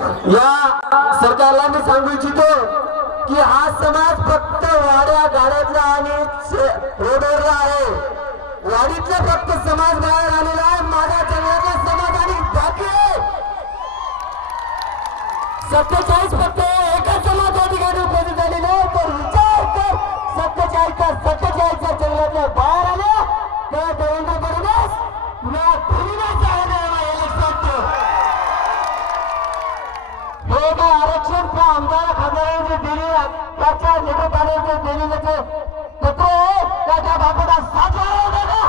या सरकारला मी सांगू इच्छितो की हा समाज फक्त वाड्या गाड्यातला आणि रोडवरला आहे। वाडीतला फक्त समाज बाहेर आलेला आहे, माझा जंगलातला समाज आणि बाकी 47 फक्त एका समाज या ठिकाणी उपस्थित झालेले आहे। तर विचार कर 47च्या जंगलातल्या बाहेर आल्या तर देवेंद्र फडणवीस पुन्हा धुळीनाच आहे इलेक्शन। हे काय आरक्षण त्या आमदार खासदारांनी दिले त्याच्या नेतृत्वाने दिलेले पत्र त्या बापाला 7 वेळा होता का?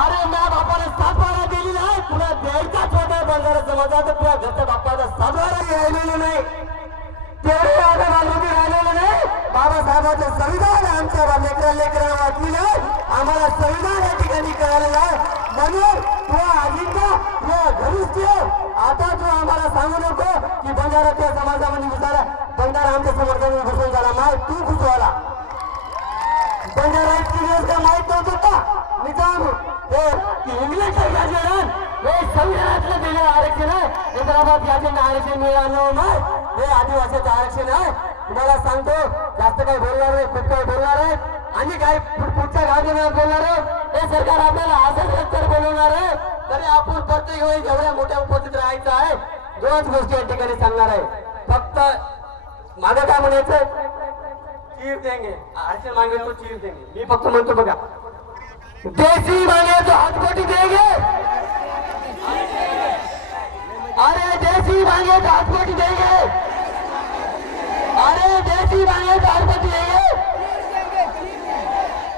अरे त्या बापाला 7 वेळा दिलेला आहे, पुन्हा द्यायचा छोट्या बंजारा समाजात तुझ्या घरच्या बापाला 7 वेळा राहिलेले नाही, तेवढे राहिलेले नाही। बाबासाहेबांचं संविधान आमच्या लेकरांना वाचलेलं आहे, आम्हाला संविधान या ठिकाणी कळालेलं आहे। म्हणून तुझ्या आजींचा तुझ्या घरीच ठेव। आता तू आम्हाला सांगू नको की बंजारा त्या समाजामध्ये घुसाला, बंजारा आमच्या समाजामध्ये घुसून झाला, माहीत तू घुसवाला। बंजारा इतकी दिवस का माहीत नव्हतं का निजाम की इंग्लिश हे संविधानातलं दिलेलं आरक्षण आहे, हैदराबाद याच्या आरक्षण मिळालं नाही, हे आदिवासीचं आरक्षण आहे। तुम्हाला सांगतो जास्त काही बोलणार नाही, खूप काही बोलणार आहे आणि काही पुढच्या गाडीवर बोलणार आहे। हे सरकार आपल्याला असंच तर बोलवणार आहे, तरी आपण प्रत्येक वेळी एवढ्या मोठ्या उपस्थित राहायचं आहे। 2च गोष्टी या ठिकाणी सांगणार आहे, फक्त माझं काय म्हणायचं, चीर देंगे आरक्षण मागे तो चीर देंगे। मी फक्त म्हणतो बघा, देसी मांगे तो हातकोटी देंगे, अरे देसी मांगे तो हातकोटी देंगे, अरे देसी मांगे तो हातकोटी देंगे।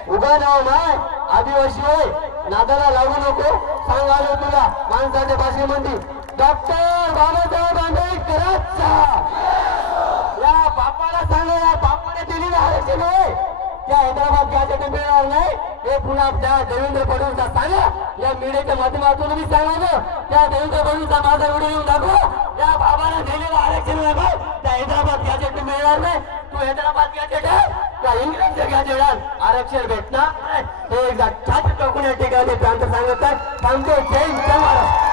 उगा नाव माय आदिवासी होय, नादाला लागू नको, सांगालो तुला माणसाच्या भाषेमध्ये डॉक्टर बाबासाहेब आंबेडकरांचा या बापाला सांगा, या बापाने दिलेलं आरक्षण होय त्या हैदराबाद गॅजेट मिळणार नाही, हे पुन्हा त्या देवेंद्र फडणवीसला सांगा। या मीडियाच्या माध्यमातून मी सांगायचं, त्या देवेंद्र फडणवीसचा माझा व्हिडिओ येऊन दाखवा, या बाबाने दिलेलं आरक्षण आहे त्या हैदराबाद गॅजेट मिळणार नाही। तू हैदराबाद गॅजेट आहे त्या इंग्लंडच्या गॅजेटात आरक्षण भेटणार हे एकदा छाती टाकून या ठिकाणी प्रांत सांगत आहे। सांगतो जय महाराष्ट्र।